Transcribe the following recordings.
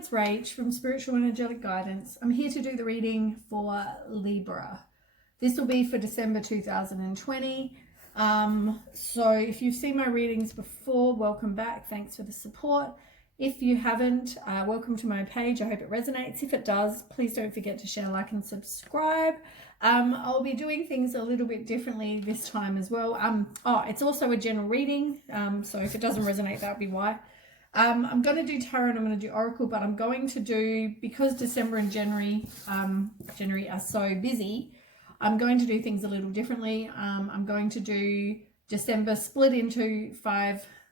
it's Rach from Spiritual Energetic Guidance. I'm here to do the reading for Libra. This will be for December 2020. So if you've seen my readings before, welcome back. Thanks for the support. If you haven't, welcome to my page. I hope it resonates. If it does, please don't forget to share, like, and subscribe. I'll be doing things a little bit differently this time as well. It's also a general reading, so if it doesn't resonate, that'll be why. I'm going to do tarot and I'm going to do oracle, but I'm going to do, because December and January are so busy, I'm going to do things a little differently. I'm going to do December split into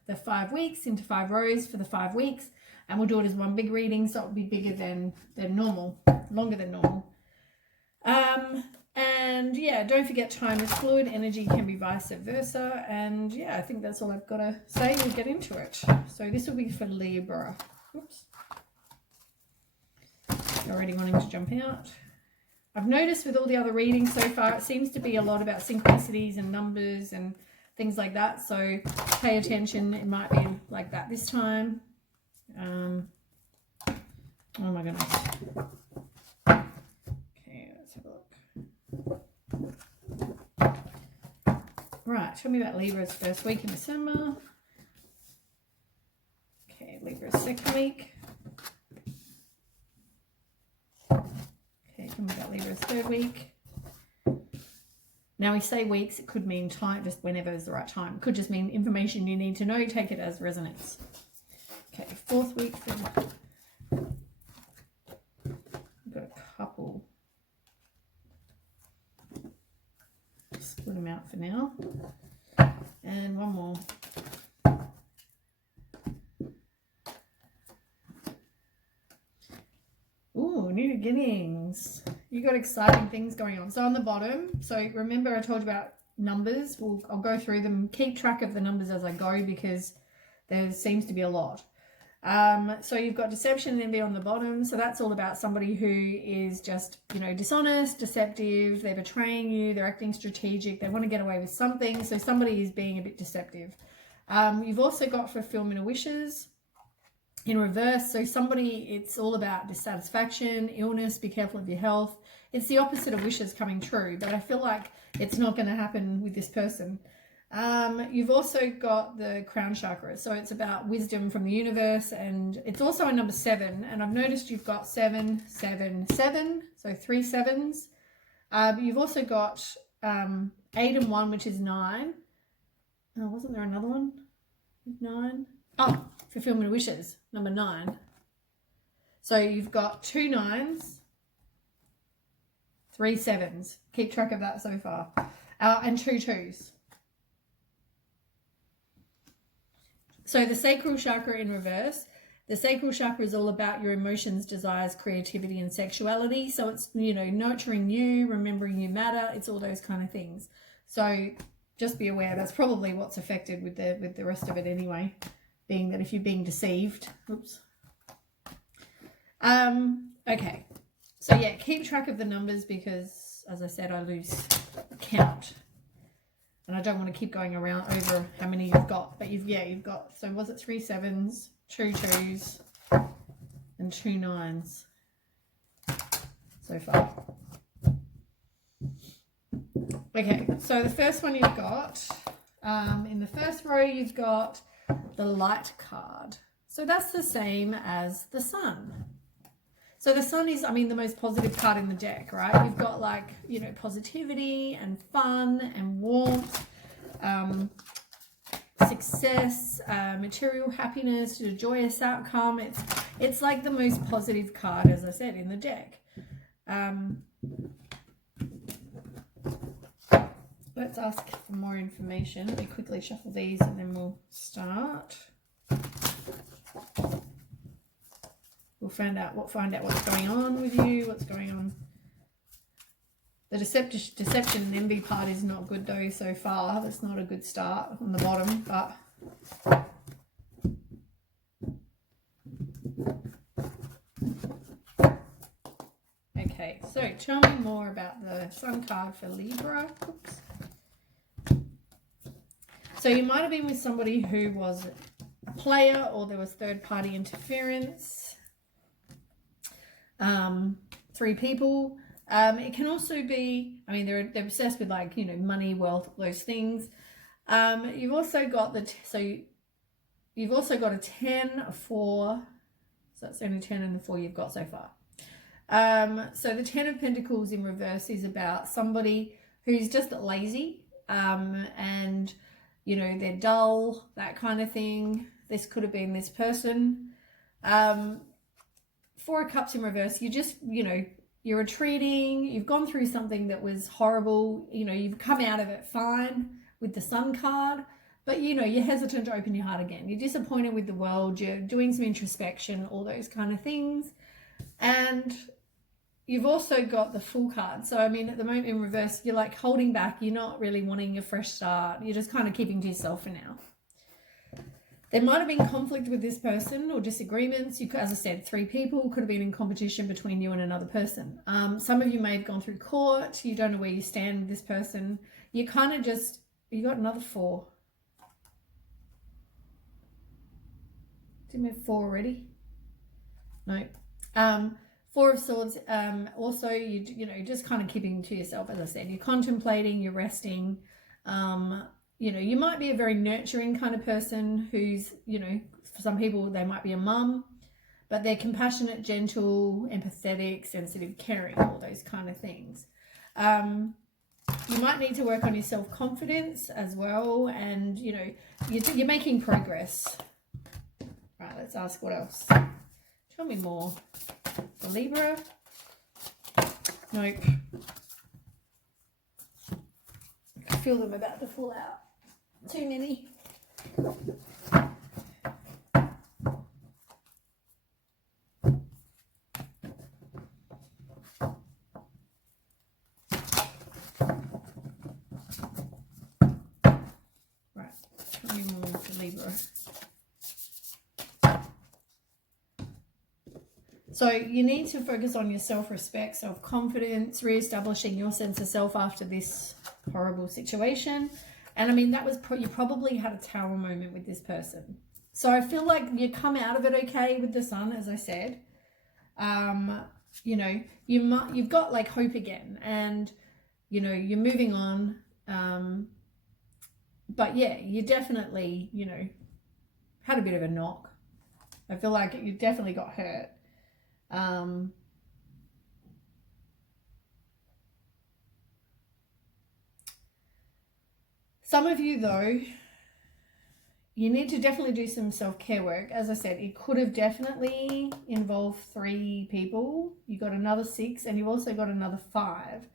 the 5 weeks, into 5 rows for the 5 weeks, and we'll do it as one big reading, so it'll be bigger than normal, longer than normal. And yeah, don't forget time is fluid, energy can be vice versa, and yeah, I think that's all I've got to say. We'll get into it. So this will be for Libra. Oops. Already wanting to jump out. I've noticed with all the other readings so far, it seems to be a lot about synchronicities and numbers and things like that, so pay attention. It might be like that this time. Oh my goodness. Right, tell me about Libra's first week in December. Okay, Libra's second week. Okay, tell me about Libra's third week. Now we say weeks, it could mean time, just whenever is the right time. It could just mean information you need to know, take it as resonance. Okay, fourth week. I've got a couple. Split them out for now. And one more. Ooh, new beginnings. You got exciting things going on. So on the bottom, so remember I told you about numbers. I'll go through them. Keep track of the numbers as I go because there seems to be a lot. So you've got deception and envy on the bottom. So that's all about somebody who is just, dishonest, deceptive. They're betraying you. They're acting strategic. They want to get away with something. So somebody is being a bit deceptive. You've also got fulfillment of wishes in reverse. So somebody, it's all about dissatisfaction, illness. Be careful of your health. It's the opposite of wishes coming true. But I feel like it's not going to happen with this person. You've also got the crown chakra, so it's about wisdom from the universe, and it's also a number 7, and I've noticed you've got 7, 7, 7, so 3 sevens. You've also got 8 and 1, which is 9. Oh, wasn't there another one? 9. Oh, fulfillment of wishes, number 9. So you've got 2 9s, 3 sevens. Keep track of that so far. And 2 2s. So the sacral chakra in reverse, the sacral chakra is all about your emotions, desires, creativity, and sexuality. So it's, nurturing you, remembering you matter. It's all those kind of things. So just be aware that's probably what's affected with the rest of it anyway, being that if you're being deceived. Oops. Okay. So yeah, keep track of the numbers because, as I said, I lose count. And I don't want to keep going around over how many you've got. But you've got, so was it 3 sevens, 2 2s, and 2 9s so far. Okay, so the first one you've got, in the first row, you've got the light card. So that's the same as the sun. So the sun is, the most positive card in the deck, right? You've got positivity and fun and warmth, success, material happiness, a joyous outcome. It's like the most positive card, as I said, in the deck. Let's ask for more information. Let me quickly shuffle these and then we'll start. We'll find out what's going on with you, what's going on. The deception and envy part is not good though so far. That's not a good start on the bottom, but okay, so tell me more about the sun card for Libra. Oops. So you might have been with somebody who was a player or there was third party interference. 3 people. It can also be, I mean, they're obsessed with, like, you know, money, wealth, those things. You've also got you've also got a 10, a 4. So that's only 10 and the 4 you've got so far. So the 10 of Pentacles in reverse is about somebody who's just lazy, and, you know, they're dull, that kind of thing. This could have been this person. 4 of Cups in reverse, you just, you know, you're retreating, you've gone through something that was horrible, you know, you've come out of it fine with the Sun card, but, you know, you're hesitant to open your heart again. You're disappointed with the world, you're doing some introspection, all those kind of things. And you've also got the Fool card. So, I mean, at the moment in reverse, you're like holding back. You're not really wanting a fresh start. You're just kind of keeping to yourself for now. There might have been conflict with this person or disagreements. You, as I said, 3 people, could have been in competition between you and another person. Some of you may have gone through court. You don't know where you stand with this person. You kind of just, you got another 4. Didn't we have 4 already? No. 4 of Swords, also, you know, just kind of keeping to yourself, as I said. You're contemplating, you're resting. You know, you might be a very nurturing kind of person who's, you know, for some people, they might be a mum, but they're compassionate, gentle, empathetic, sensitive, caring, all those kind of things. You might need to work on your self-confidence as well, and, you know, you're making progress. Right, let's ask what else. Tell me more. For Libra? Nope. I feel them about to fall out. Too many. Right, tell me more for Libra. So you need to focus on your self-respect, self-confidence, re-establishing your sense of self after this horrible situation. And I mean, that was you probably had a tower moment with this person. So I feel like you come out of it okay with the Sun, as I said. You know, you've got like hope again, and, you know, you're moving on. But yeah, you definitely, you know, had a bit of a knock. I feel like you definitely got hurt. Some of you, though, you need to definitely do some self-care work. As I said, it could have definitely involved 3 people. You got another 6, and you've also got another 5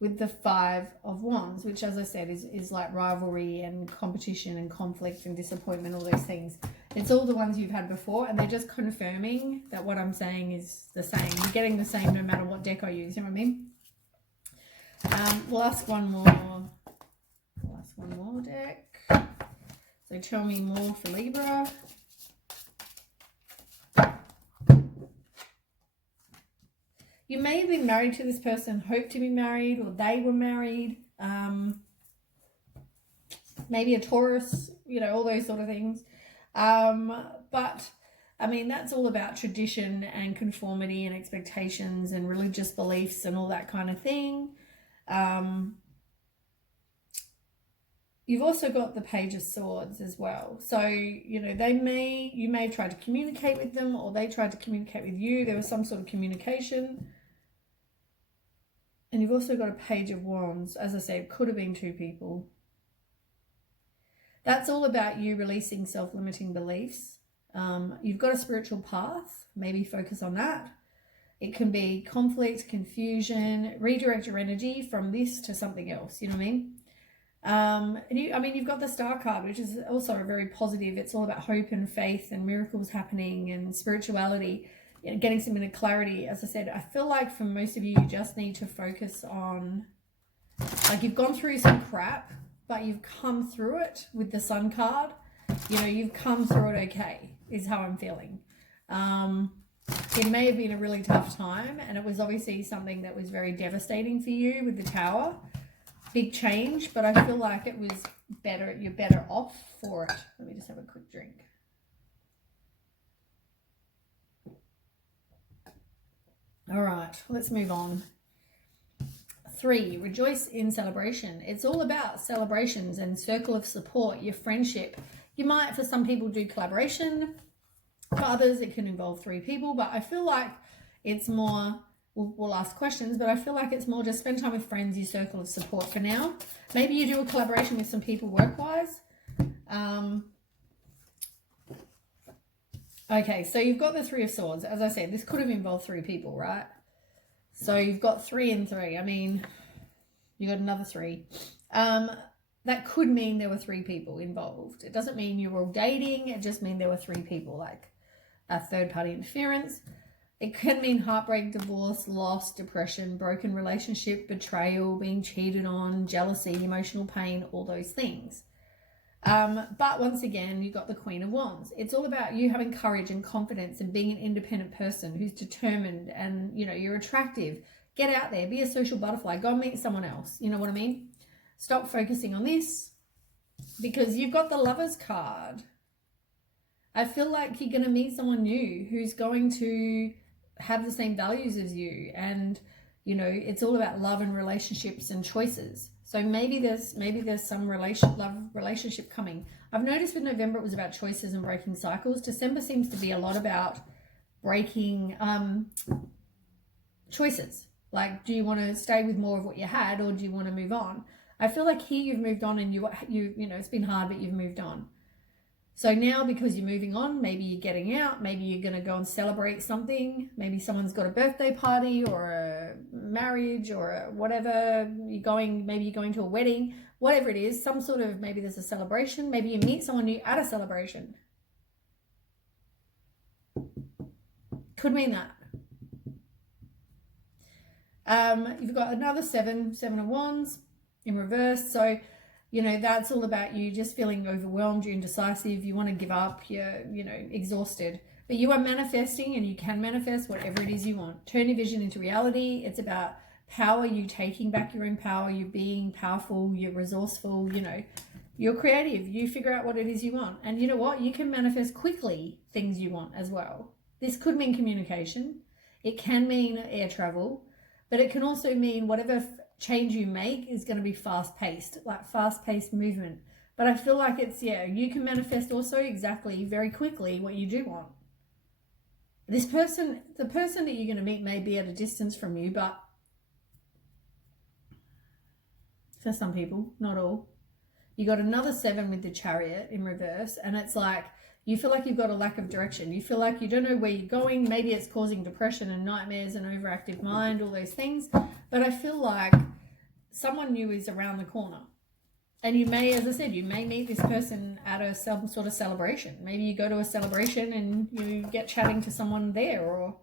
with the 5 of Wands, which, as I said, is like rivalry and competition and conflict and disappointment, all those things. It's all the ones you've had before, and they're just confirming that what I'm saying is the same. You're getting the same no matter what deck I use, you know what I mean? We'll ask one more. We'll ask one more deck. So tell me more for Libra. You may have been married to this person, hope to be married, or they were married. Maybe a Taurus, you know, all those sort of things. But I mean, that's all about tradition and conformity and expectations and religious beliefs and all that kind of thing. You've also got the Page of Swords as well. So, you know, you may have tried to communicate with them, or they tried to communicate with you. There was some sort of communication. And you've also got a Page of Wands. As I said, could have been 2 people. That's all about you releasing self-limiting beliefs. You've got a spiritual path. Maybe focus on that. It can be conflict, confusion, redirect your energy from this to something else. You know what I mean? You've got the Star card, which is also a very positive. It's all about hope and faith and miracles happening and spirituality. You know, getting some inner clarity. As I said, I feel like for most of you, you just need to focus on, like, you've gone through some crap, but you've come through it with the Sun card. You know, you've come through it okay, is how I'm feeling. It may have been a really tough time, and it was obviously something that was very devastating for you with the Tower. Big change, but I feel like it was better. You're better off for it. Let me just have a quick drink. All right, let's move on. 3, rejoice in celebration. It's all about celebrations and circle of support, your friendship. You might, for some people, do collaboration. For others, it can involve 3 people, but I feel like it's more, we'll ask questions, but I feel like it's more just spend time with friends, your circle of support for now. Maybe you do a collaboration with some people work-wise. Okay, so you've got the 3 of Swords. As I said, this could have involved 3 people, right? So you've got 3 and 3. I mean, you got another 3. That could mean there were 3 people involved. It doesn't mean you were all dating. It just means there were 3 people, like a third-party interference. It can mean heartbreak, divorce, loss, depression, broken relationship, betrayal, being cheated on, jealousy, emotional pain, all those things. But once again, you've got the Queen of Wands. It's all about you having courage and confidence and being an independent person who's determined and, you know, you're attractive. Get out there, be a social butterfly, go and meet someone else. You know what I mean? Stop focusing on this because you've got the Lovers card. I feel like you're going to meet someone new who's going to have the same values as you. And, you know, it's all about love and relationships and choices. So maybe there's some love relationship coming. I've noticed with November it was about choices and breaking cycles. December seems to be a lot about breaking choices. Like, do you want to stay with more of what you had or do you want to move on? I feel like here you've moved on and you know it's been hard, but you've moved on. So now because you're moving on, maybe you're getting out, maybe you're going to go and celebrate something. Maybe someone's got a birthday party or a marriage or a whatever. Maybe you're going to a wedding, whatever it is, some sort of, maybe there's a celebration. Maybe you meet someone new at a celebration. Could mean that. You've got another 7 of Wands in reverse. So, you know, that's all about you just feeling overwhelmed, you're indecisive, you want to give up, you're, you know, exhausted. But you are manifesting and you can manifest whatever it is you want. Turn your vision into reality. It's about power, you taking back your own power, you being powerful, you're resourceful, you know, you're creative, you figure out what it is you want. And you know what? You can manifest quickly things you want as well. This could mean communication. It can mean air travel, but it can also mean whatever change you make is going to be fast-paced, like fast-paced movement. But I feel like it's, yeah, you can manifest also exactly very quickly what you do want. This person, the person that you're going to meet may be at a distance from you, but for some people, not all. You got another 7 with the Chariot in reverse, and it's like you feel like you've got a lack of direction. You feel like you don't know where you're going. Maybe it's causing depression and nightmares and overactive mind, all those things. But I feel like someone new is around the corner. And you may, as I said, you may meet this person at some sort of celebration. Maybe you go to a celebration and you get chatting to someone there, or,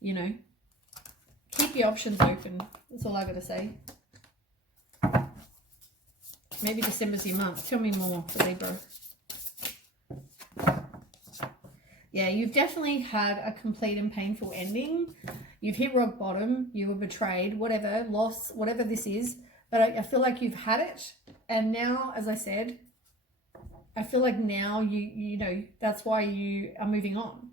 you know, keep your options open. That's all I got to say. Maybe December's your month. Tell me more for Libra. Yeah, you've definitely had a complete and painful ending. You've hit rock bottom. You were betrayed, whatever, loss, whatever this is. But I feel like you've had it. And now, as I said, I feel like now you know, that's why you are moving on.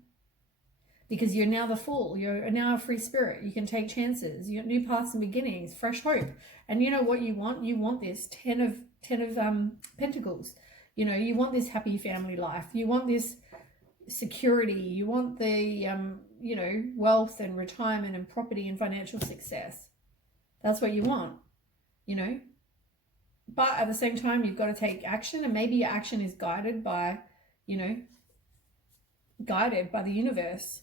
Because you're now the Fool. You're now a free spirit. You can take chances. You got new paths and beginnings, fresh hope. And you know what you want? You want this 10 of Pentacles. You know, you want this happy family life. You want this security. You want the, you know, wealth and retirement and property and financial success. That's what you want, you know. But at the same time, you've got to take action, and maybe your action is guided by, you know, guided by the universe.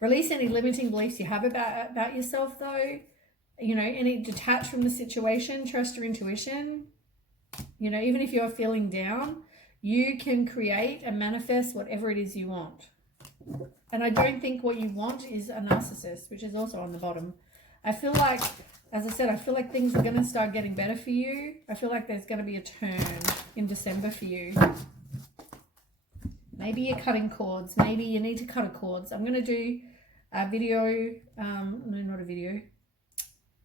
Release any limiting beliefs you have about yourself, though. You know, any detach from the situation, trust your intuition. You know, even if you're feeling down, you can create and manifest whatever it is you want. And I don't think what you want is a narcissist, which is also on the bottom. I feel like, as I said, I feel like things are going to start getting better for you. I feel like there's going to be a turn in December for you. Maybe you're cutting cords. Maybe you need to cut a cords. I'm going to do a video, no, not a video.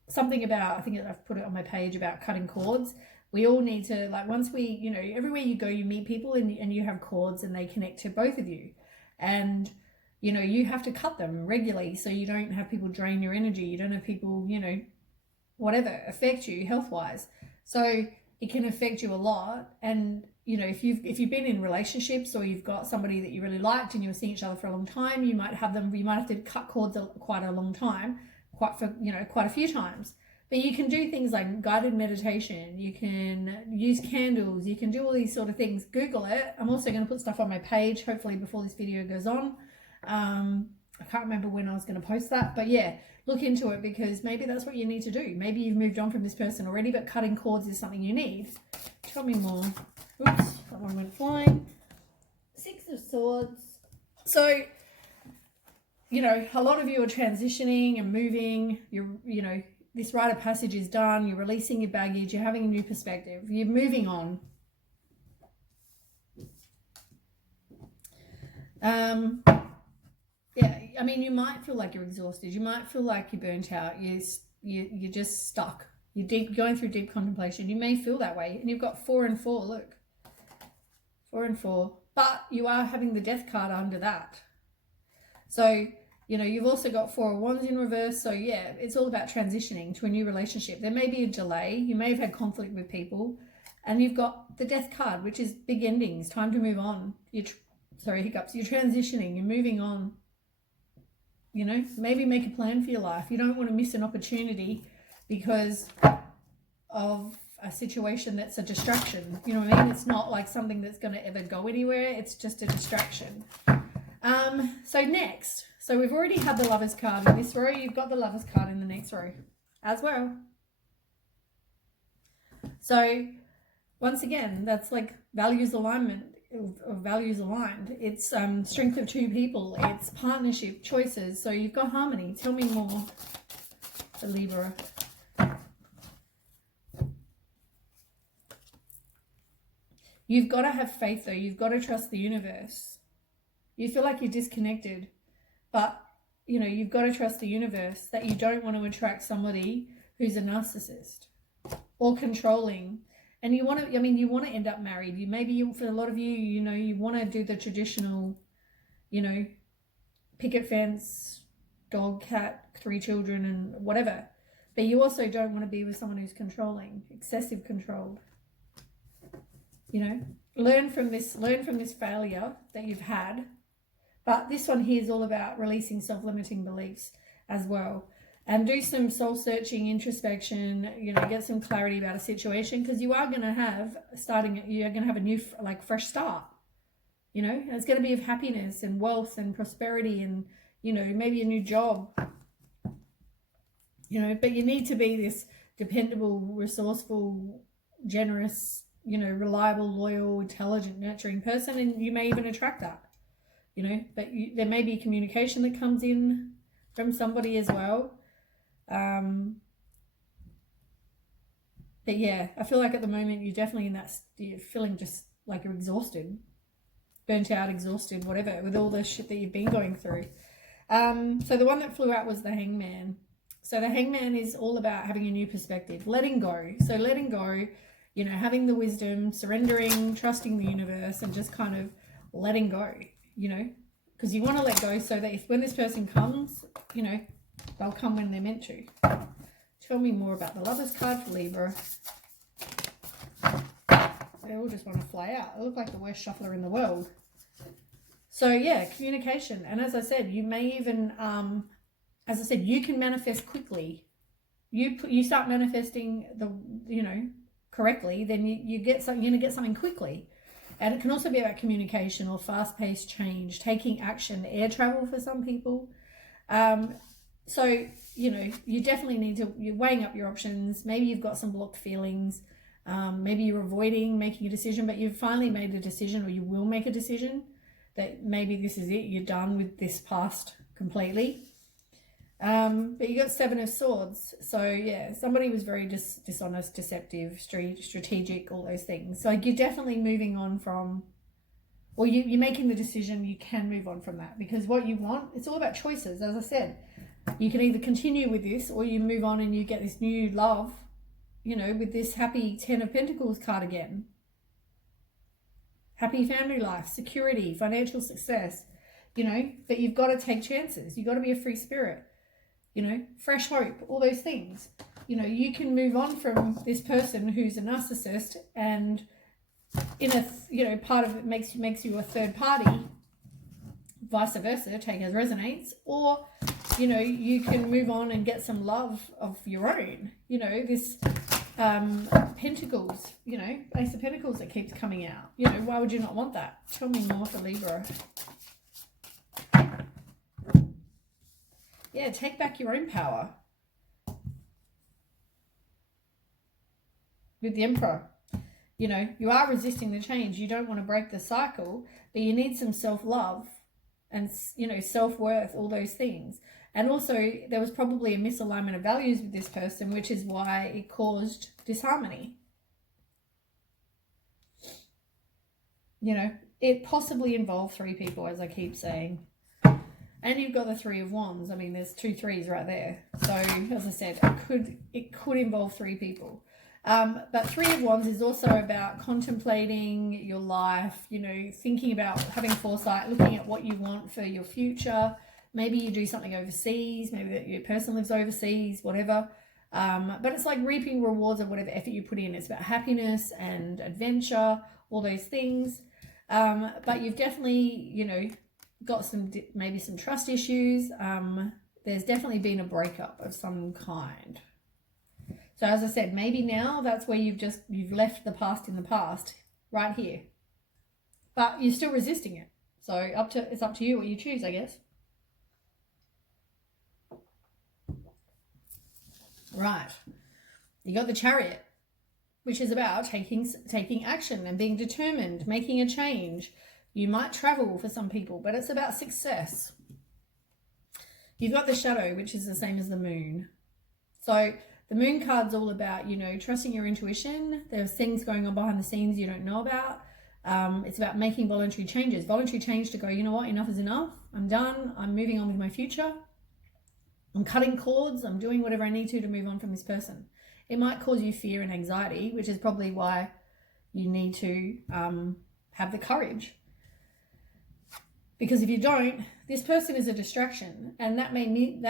Something about, I think I've put it on my page about cutting cords. We all need to, like, once we, you know, everywhere you go, you meet people and you have cords and they connect to both of you. and you know, you have to cut them regularly so you don't have people drain your energy. You don't have people, you know, whatever, affect you health-wise. So it can affect you a lot. And you know, if you've been in relationships, or you've got somebody that you really liked and you were seeing each other for a long time, you might have to cut cords quite a long time, quite a few times. But you can do things like guided meditation, you can use candles, you can do all these sort of things. Google it. I'm also going to put stuff on my page, hopefully before this video goes on. I can't remember when I was going to post that, but yeah, look into it, because maybe that's what you need to do. Maybe you've moved on from this person already, but cutting cords is something you need. Tell me more. Oops, that one went flying. 6 of Swords. So, you know, a lot of you are transitioning and moving. You know, this rite of passage is done. You're releasing your baggage. You're having a new perspective. You're moving on. Yeah, I mean, you might feel like you're exhausted. You might feel like you're burnt out. You're just stuck. You're going through deep contemplation. You may feel that way. And you've got 4 and 4. Look, 4 and 4. But you are having the Death card under that. So, you know, you've also got 4 of Wands in reverse. So yeah, it's all about transitioning to a new relationship. There may be a delay. You may have had conflict with people. And you've got the Death card, which is big endings. Time to move on. Hiccups. You're transitioning. You're moving on. You know, maybe make a plan for your life. You don't want to miss an opportunity because of a situation that's a distraction. You know what I mean? It's not like something that's going to ever go anywhere. It's just a distraction. So next, so we've already had the Lovers card in this row. You've got the Lovers card in the next row as well. So once again, that's like values alignment. Of values aligned. It's strength of 2 people. It's partnership, choices. So you've got harmony. Tell me more, the Libra. You've got to have faith though. You've got to trust the universe. You feel like you're disconnected, but you know, you've got to trust the universe that you don't want to attract somebody who's a narcissist or controlling. And you want to, I mean, you want to end up married. For a lot of you, you know, you want to do the traditional, you know, picket fence, dog, cat, 3 children and whatever. But you also don't want to be with someone who's controlling, excessive control. You know, learn from this failure that you've had. But this one here is all about releasing self-limiting beliefs as well. And do some soul-searching, introspection, you know, get some clarity about a situation, because you are going to have, you're going to have a new, like, fresh start, you know. And it's going to be of happiness and wealth and prosperity and, you know, maybe a new job, you know. But you need to be this dependable, resourceful, generous, you know, reliable, loyal, intelligent, nurturing person, and you may even attract that, you know. But there may be communication that comes in from somebody as well. But yeah, I feel like at the moment you're definitely in that, you're feeling just like you're exhausted, burnt out, exhausted, whatever, with all the shit that you've been going through. So the one that flew out was the Hangman. So the Hangman is all about having a new perspective, letting go. So letting go, you know, having the wisdom, surrendering, trusting the universe, and just kind of letting go, you know, because you want to let go so that when this person comes, you know, they'll come when they're meant to. Tell me more about the Lovers card for Libra. They all just want to fly out. They look like the worst shuffler in the world. So yeah, communication. And as I said, you may even, as I said, you can manifest quickly. You start manifesting you know, correctly, then you get something. You're gonna get something quickly. And it can also be about communication or fast-paced change, taking action, air travel for some people. So, you know, you definitely need to, you're weighing up your options. Maybe you've got some blocked feelings. Maybe you're avoiding making a decision, but you've finally made a decision, or you will make a decision that maybe this is it. You're done with this past completely. But you got 7 of Swords. So yeah, somebody was very dishonest, deceptive, strategic, all those things. So you're definitely moving on from, or you're making the decision. You can move on from that, because what you want, it's all about choices. As I said, you can either continue with this, or you move on and you get this new love, you know, with this happy 10 of Pentacles card again. Happy family life, security, financial success. you know, but you've got to take chances. You've got to be a free spirit, you know, fresh hope, all those things. You know, you can move on from this person who's a narcissist, and in a, you know, part of it makes you a third party, vice versa, take as resonates, or, you know, you can move on and get some love of your own. You know, this Pentacles, you know, Ace of Pentacles that keeps coming out. You know, why would you not want that? Tell me more for Libra. Yeah, take back your own power. With the Emperor, you know, you are resisting the change. You don't want to break the cycle, but you need some self-love and, you know, self-worth, all those things. And also, there was probably a misalignment of values with this person, which is why it caused disharmony. You know, it possibly involved 3 people, as I keep saying. And you've got the 3 of Wands. I mean, there's 2 3s right there. So, as I said, it could involve 3 people. But 3 of Wands is also about contemplating your life, you know, thinking about having foresight, looking at what you want for your future. Maybe you do something overseas, maybe that your person lives overseas, whatever. But it's like reaping rewards of whatever effort you put in. It's about happiness and adventure, all those things. But you've definitely, you know, got maybe some trust issues. There's definitely been a breakup of some kind. So as I said, maybe now that's where you've left the past in the past, right here. But you're still resisting it. So it's up to you what you choose, I guess. Right. You got the Chariot, which is about taking action and being determined, making a change. You might travel for some people, but it's about success. You've got the Shadow, which is the same as the Moon. So the Moon card's all about, you know, trusting your intuition. There's things going on behind the scenes you don't know about. It's about making voluntary changes. Voluntary change to go, you know what, enough is enough. I'm done. I'm moving on with my future. I'm cutting cords. I'm doing whatever I need to move on from this person. It might cause you fear and anxiety, which is probably why you need to have the courage. Because if you don't, this person is a distraction, and that may mean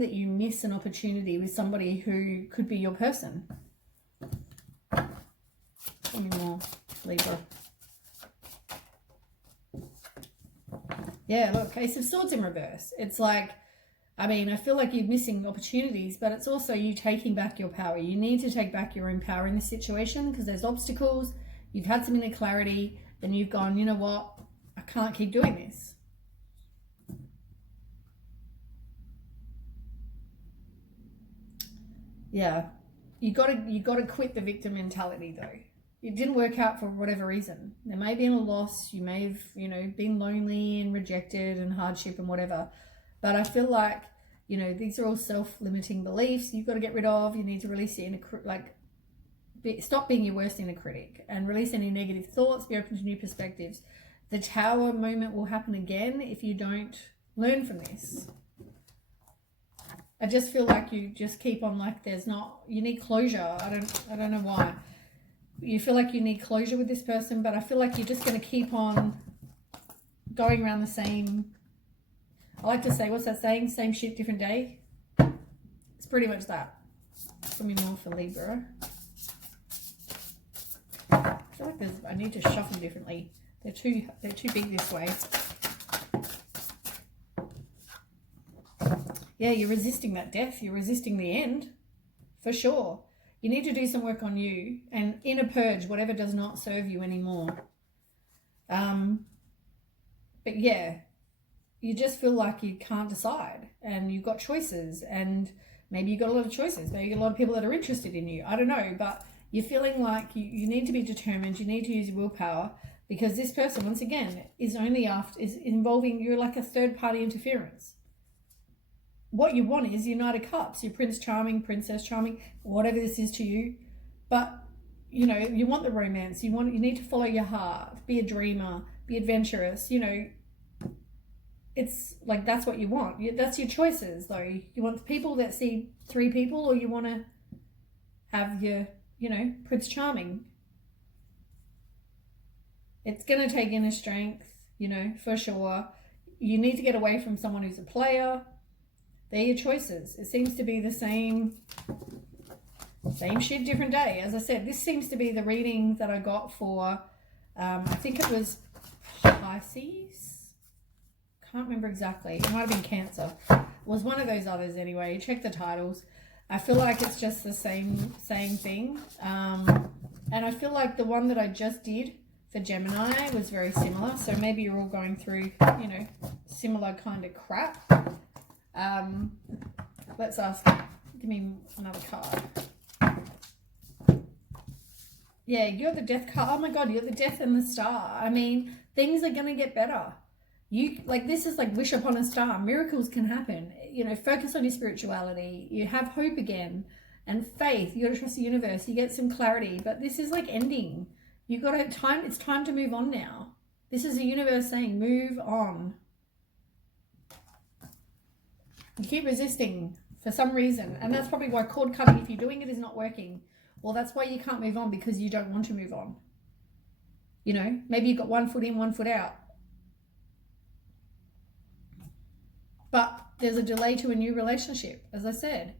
that you miss an opportunity with somebody who could be your person. Tell me more, Libra. Yeah, look, Ace of Swords in reverse. It's like, I mean, I feel like you're missing opportunities, but it's also you taking back your power. You need to take back your own power in this situation because there's obstacles. You've had some inner clarity, then you've gone, you know what? I can't keep doing this. Yeah, you got to quit the victim mentality though. It didn't work out for whatever reason. There may have been a loss. You may have, you know, been lonely and rejected and hardship and whatever. But I feel like, you know, these are all self-limiting beliefs you've got to get rid of. You need to release your inner, stop being your worst inner critic and release any negative thoughts. Be open to new perspectives. The Tower moment will happen again if you don't learn from this. I just feel like you just keep on like you need closure. I don't know why. You feel like you need closure with this person, but I feel like you're just going to keep on going around the same. I like to say, what's that saying? Same shit, different day. It's pretty much that. Tell me more for Libra. I feel like I need to shuffle differently. They're too big this way. Yeah, you're resisting that death. You're resisting the end, for sure. You need to do some work on you and inner purge whatever does not serve you anymore. But yeah, you just feel like you can't decide and you've got choices, and maybe you've got a lot of choices. Maybe you've got a lot of people that are interested in you. I don't know, but you're feeling like you need to be determined. You need to use your willpower because this person, once again, is involving you like a third party interference. What you want is United Cups, your Prince Charming, Princess Charming, whatever this is to you. But, you know, you want the romance. You need to follow your heart, be a dreamer, be adventurous. You know, it's like that's what you want. That's your choices, though. You want people that see 3 people, or you want to have your, you know, Prince Charming. It's going to take inner strength, you know, for sure. you need to get away from someone who's a player. They're your choices. It seems to be the same shit, different day. As I said, this seems to be the reading that I got for, I think it was Pisces. Can't remember exactly. It might have been Cancer. It was one of those others anyway. Check the titles. I feel like it's just the same thing. And I feel like the one that I just did for Gemini was very similar. So maybe you're all going through, you know, similar kind of crap. Let's ask. Give me another card. Yeah, you're the Death card. Oh my God, you're the Death and the Star. I mean, things are going to get better. You, like, this is like wish upon a star. Miracles can happen. You know, focus on your spirituality. You have hope again and faith. You got to trust the universe. You get some clarity. But this is like ending. You got to time. It's time to move on now. This is the universe saying, move on. You keep resisting for some reason. And that's probably why cord cutting, if you're doing it, is not working. Well, that's why you can't move on, because you don't want to move on. You know, maybe you've got 1 foot in, 1 foot out. But there's a delay to a new relationship, as I said.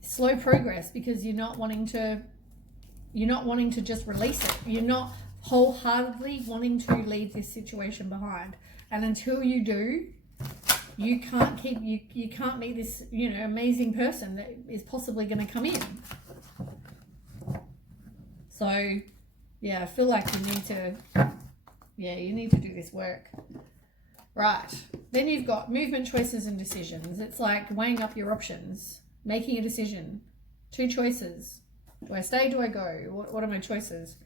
Slow progress, because you're not wanting to just release it. You're not wholeheartedly wanting to leave this situation behind. And until you do, you can't meet this, you know, amazing person that is possibly going to come in. So, yeah, I feel like you need to do this work. Right. Then you've got movement, choices, and decisions. It's like weighing up your options, making a decision. 2 choices. Do I stay? Do I go? What are my choices?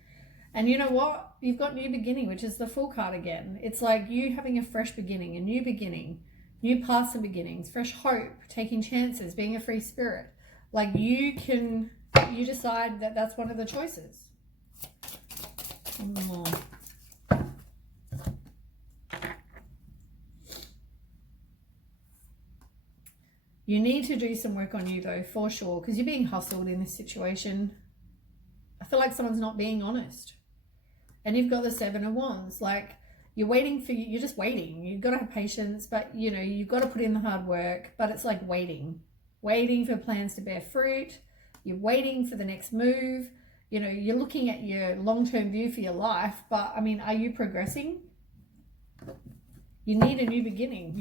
And you know what? You've got new beginning, which is the Fool card again. It's like you having a fresh beginning, a new beginning, new paths and beginnings, fresh hope, taking chances, being a free spirit. Like you decide that that's one of the choices. Oh. You need to do some work on you though, for sure, because you're being hustled in this situation. I feel like someone's not being honest. And you've got the 7 of Wands. Like you're just waiting. You've got to have patience, but you know, you've got to put in the hard work, but it's like waiting for plans to bear fruit. You're waiting for the next move. You know, you're looking at your long-term view for your life, but I mean, are you progressing? You need a new beginning.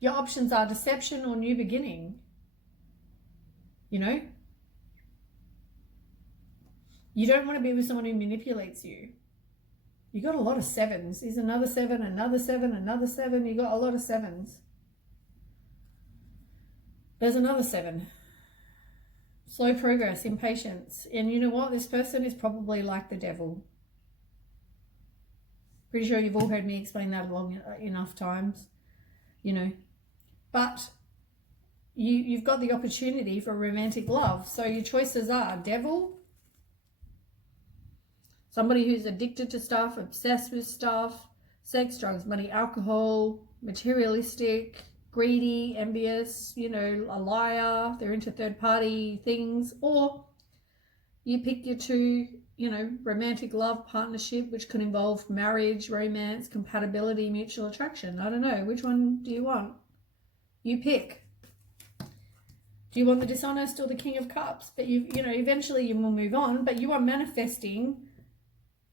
Your options are deception or new beginning. You know? You don't want to be with someone who manipulates you. You got a lot of 7s. There's another 7, another 7, another 7. You got a lot of 7s. There's another 7. Slow progress, impatience. And you know what? This person is probably like the devil. Pretty sure you've all heard me explain that long enough times, you know. But you've got the opportunity for romantic love. So your choices are devil, somebody who's addicted to stuff, obsessed with stuff, sex, drugs, money, alcohol, materialistic, greedy, envious, you know, a liar, they're into third-party things. Or you pick your 2, you know, romantic love, partnership, which could involve marriage, romance, compatibility, mutual attraction. I don't know. Which one do you want? You pick. Do you want the dishonest or the King of Cups? But you know, eventually you will move on, but you are manifesting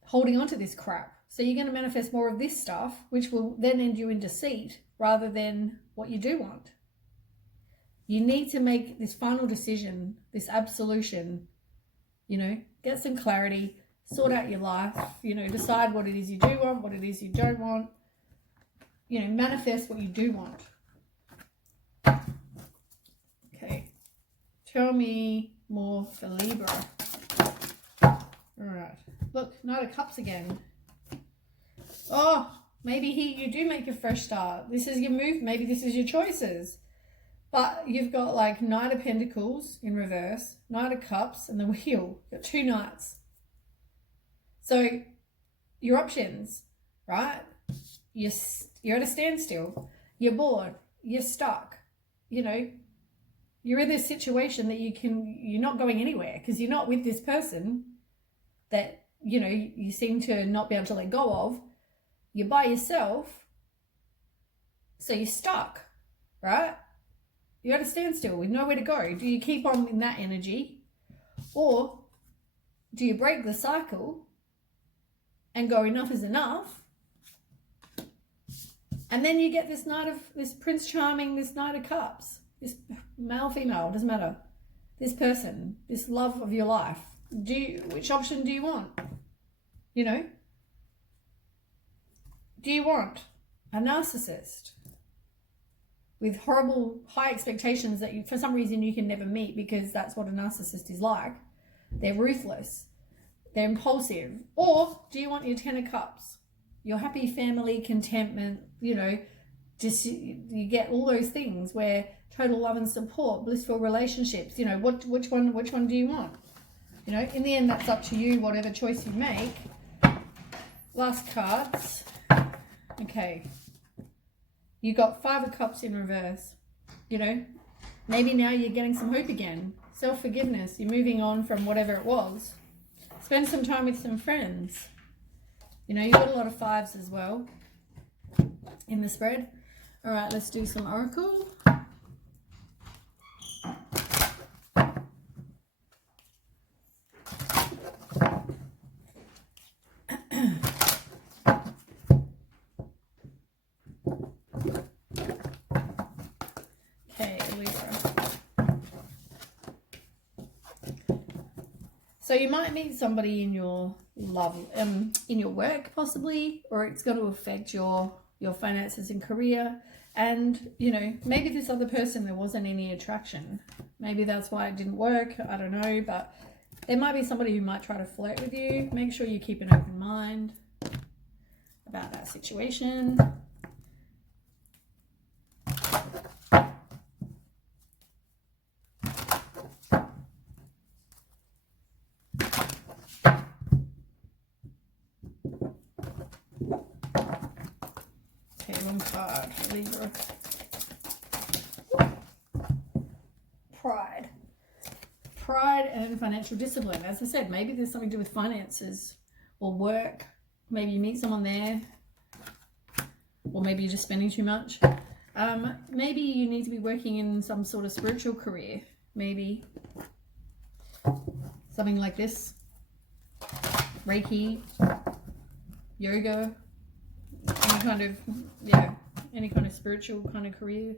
holding on to this crap. So you're going to manifest more of this stuff, which will then end you in deceit rather than what you do want. You need to make this final decision, this absolution, you know, get some clarity, sort out your life, you know, decide what it is you do want, what it is you don't want, you know, manifest what you do want. Okay, tell me more for Libra. All right, look, Knight of Cups again. Oh, maybe you do make a fresh start. This is your move, maybe this is your choices. But you've got like Knight of Pentacles in reverse, Knight of Cups, and the Wheel. You've got 2 Knights. So your options, right? You're at a standstill. You're bored. You're stuck. You know, you're in this situation that you're not going anywhere because you're not with this person that, you know, you seem to not be able to let go of. You're by yourself. So you're stuck, right? You're at a standstill with nowhere to go. Do you keep on in that energy, or do you break the cycle and go enough is enough? And then you get this Prince Charming, this Knight of Cups, this male, female, doesn't matter. This person, this love of your life. Which option do you want? You know? Do you want a narcissist with horrible high expectations that for some reason you can never meet, because that's what a narcissist is like? They're ruthless. They're impulsive. Or do you want your 10 of Cups? Your happy family, contentment, you know, just you get all those things where total love and support, blissful relationships, you know, which one do you want? You know, in the end, that's up to you, whatever choice you make. Last cards. Okay. You got 5 of Cups in reverse. You know, maybe now you're getting some hope again. Self-forgiveness. You're moving on from whatever it was. Spend some time with some friends. You know, you've got a lot of 5s as well in the spread. All right, let's do some oracle. Okay, Libra. So you might meet somebody in your in your work possibly, or it's going to affect your finances and career. And, you know, maybe this other person, there wasn't any attraction. Maybe that's why it didn't work. I don't know, but there might be somebody who might try to flirt with you. Make sure you keep an open mind about that situation. One card for Libra. Pride and financial discipline. As I said, maybe there's something to do with finances or work. Maybe you meet someone there, or maybe you're just spending too much. Maybe you need to be working in some sort of spiritual career. Maybe something like this. Reiki, yoga, any kind of spiritual kind of career.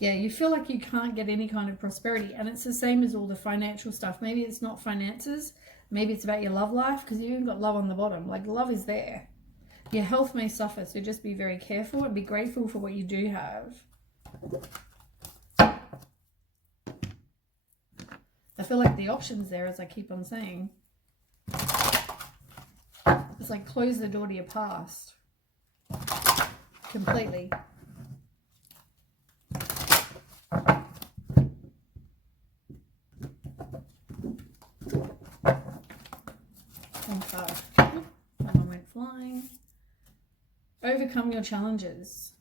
Yeah, you feel like you can't get any kind of prosperity, and it's the same as all the financial stuff. Maybe it's not finances, maybe it's about your love life, because you even got love on the bottom. Like, love is there. Your health may suffer, so just be very careful and be grateful for what you do have. I feel like the options there, as I keep on saying, it's like close the door to your past completely. One card. That one went flying. Overcome your challenges.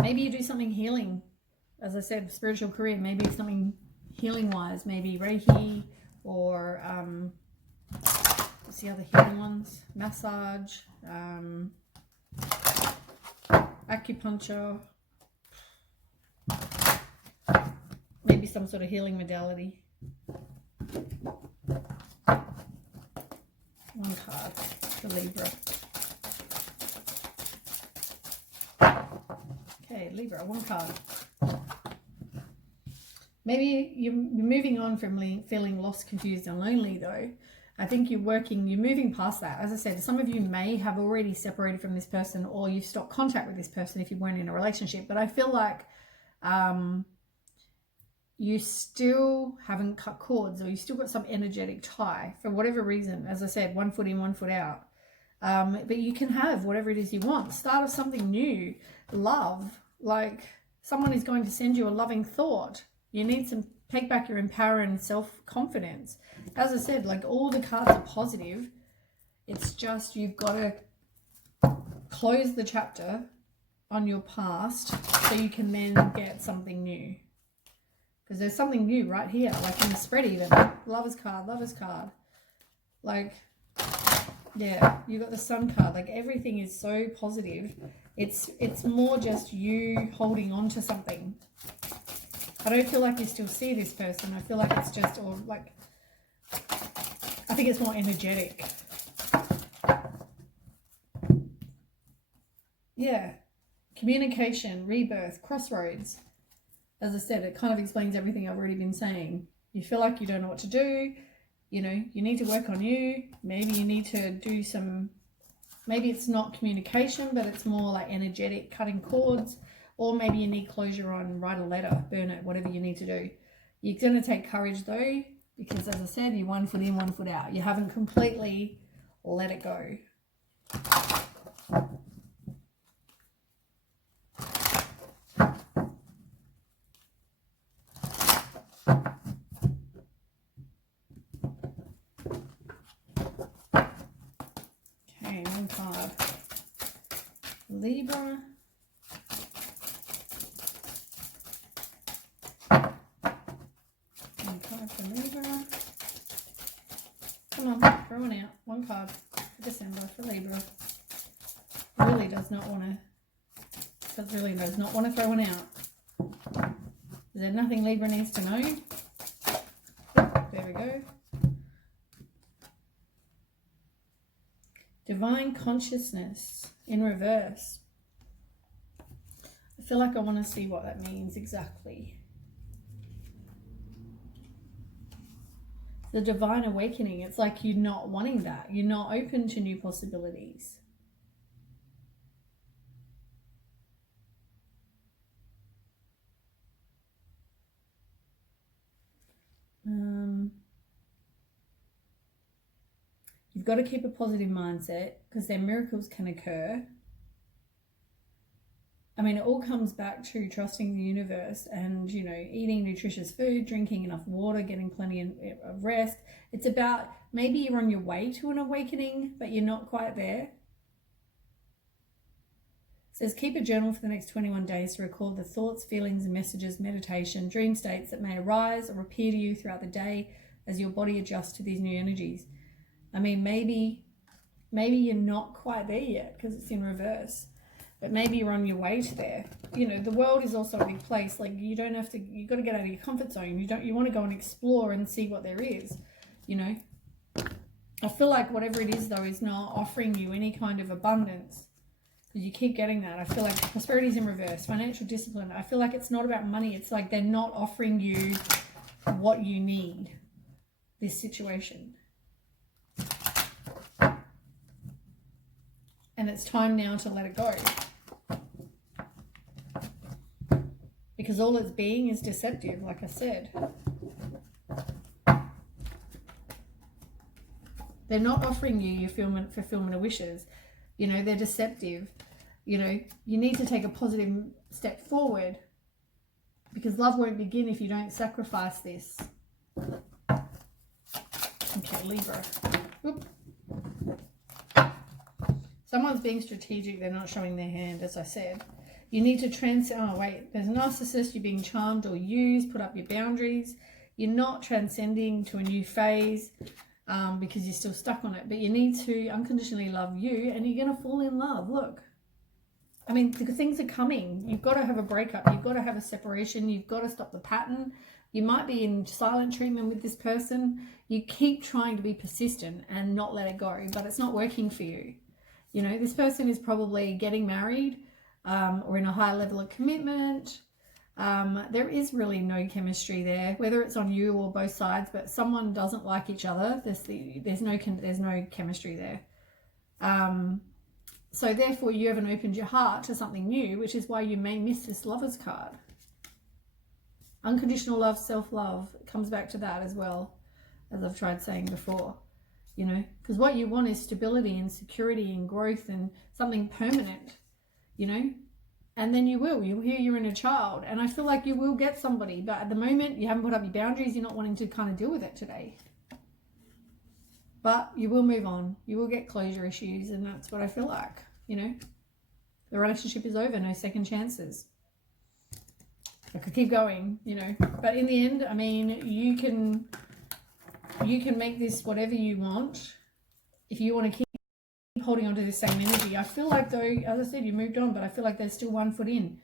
Maybe you do something healing. As I said, spiritual career, maybe something healing wise, maybe Reiki, or what's the other healing ones? Massage, acupuncture, maybe some sort of healing modality. One card for Libra. Okay, Libra, one card. Maybe you're moving on from feeling lost, confused, and lonely, though. I think you're moving past that. As I said, some of you may have already separated from this person, or you've stopped contact with this person if you weren't in a relationship. But I feel like you still haven't cut cords, or you still got some energetic tie for whatever reason. As I said, 1 foot in, 1 foot out. But you can have whatever it is you want. Start of something new. Love. Like, someone is going to send you a loving thought. You need to take back your empower and self-confidence. As I said, like, all the cards are positive. It's just you've got to close the chapter on your past so you can then get something new. Because there's something new right here, like in the spread even. Lover's card, Lover's card. Like, yeah, you got the Sun card. Like, everything is so positive. It's more just you holding on to something. I don't feel like you still see this person. I feel like it's just, or like, I think it's more energetic. Yeah. Communication, rebirth, crossroads. As I said, it kind of explains everything I've already been saying. You feel like you don't know what to do. You know, you need to work on you. Maybe you need to do some, maybe it's not communication, but it's more like energetic, cutting cords. Or maybe you need closure on, write a letter, burn it, whatever you need to do. You're going to take courage though, because as I said, you're 1 foot in, 1 foot out. You haven't completely let it go. Okay, one card. Libra. One card for Libra. Come on, throw one out. One card for December for Libra. Really does not want to. Really does not want to throw one out. Is there nothing Libra needs to know? There we go. Divine consciousness in reverse. I feel like I want to see what that means exactly. The divine awakening. It's like you're not wanting that. You're not open to new possibilities. You've got to keep a positive mindset because then miracles can occur. I mean, it all comes back to trusting the universe and, you know, eating nutritious food, drinking enough water, getting plenty of rest. It's about maybe you're on your way to an awakening, but you're not quite there. It says, keep a journal for the next 21 days to record the thoughts, feelings, and messages, meditation, dream states that may arise or appear to you throughout the day as your body adjusts to these new energies. I mean, maybe you're not quite there yet because it's in reverse, but maybe you're on your way to there. You know, the world is also a big place. Like, you don't have to, you got to get out of your comfort zone. You want to go and explore and see what there is, you know. I feel like whatever it is though is not offering you any kind of abundance because you keep getting that. I feel like prosperity is in reverse, financial discipline. I feel like it's not about money. It's like they're not offering you what you need, this situation. And it's time now to let it go. Because all it's being is deceptive, like I said. They're not offering you your fulfillment of wishes. You know, they're deceptive. You know, you need to take a positive step forward. Because love won't begin if you don't sacrifice this. Okay, Libra. Oop. Someone's being strategic. They're not showing their hand, as I said. You need to transcend. Oh, wait. There's a narcissist. You're being charmed or used. Put up your boundaries. You're not transcending to a new phase because you're still stuck on it. But you need to unconditionally love you and you're going to fall in love. Look. I mean, the things are coming. You've got to have a breakup. You've got to have a separation. You've got to stop the pattern. You might be in silent treatment with this person. You keep trying to be persistent and not let it go, but it's not working for you. You know, this person is probably getting married or in a high level of commitment. There is really no chemistry there, whether it's on you or both sides, but someone doesn't like each other. There's no chemistry there. So therefore you haven't opened your heart to something new, which is why you may miss this Lover's card. Unconditional love, self-love, comes back to that as well, as I've tried saying before. You know, because what you want is stability and security and growth and something permanent, you know, and then you'll hear you're in a child. And I feel like you will get somebody, but at the moment you haven't put up your boundaries. You're not wanting to kind of deal with it today, but you will move on. You will get closure issues. And that's what I feel like, you know, the relationship is over. No second chances. I could keep going, you know, but in the end, I mean, you can make this whatever you want. If you want to keep holding on to the same energy, I feel like, though, as I said, you moved on, but I feel like there's still 1 foot in.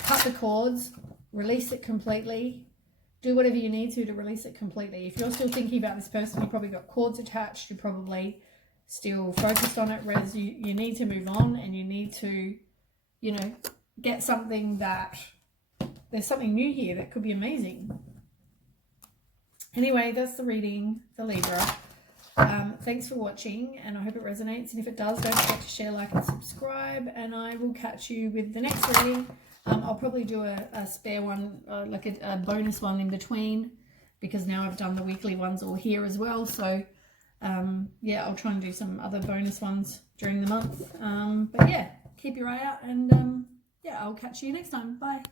Cut the cords, release it completely. Do whatever you need to release it completely. If you're still thinking about this person, you probably got cords attached, you're probably still focused on it, whereas you need to move on, and you need to, you know, get something that, there's something new here that could be amazing. Anyway, that's the reading for Libra. Thanks for watching, and I hope it resonates, and if it does, don't forget to share, like, and subscribe, and I will catch you with the next reading. I'll probably do a spare one, like a bonus one in between, because now I've done the weekly ones all here as well. So yeah, I'll try and do some other bonus ones during the month. But yeah, keep your eye out, and yeah, I'll catch you next time. Bye.